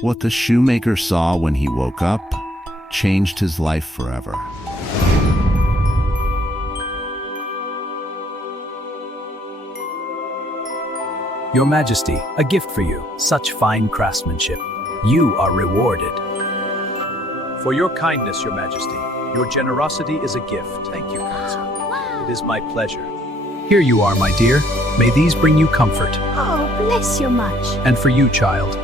What the shoemaker saw when he woke up changed his life forever. Your Majesty, a gift for you. Such fine craftsmanship. You are rewarded. For your kindness, Your Majesty. Your generosity is a gift. Thank you, Counsel. It is my pleasure. Here you are, my dear. May these bring you comfort. Oh, bless you much. And for you, child,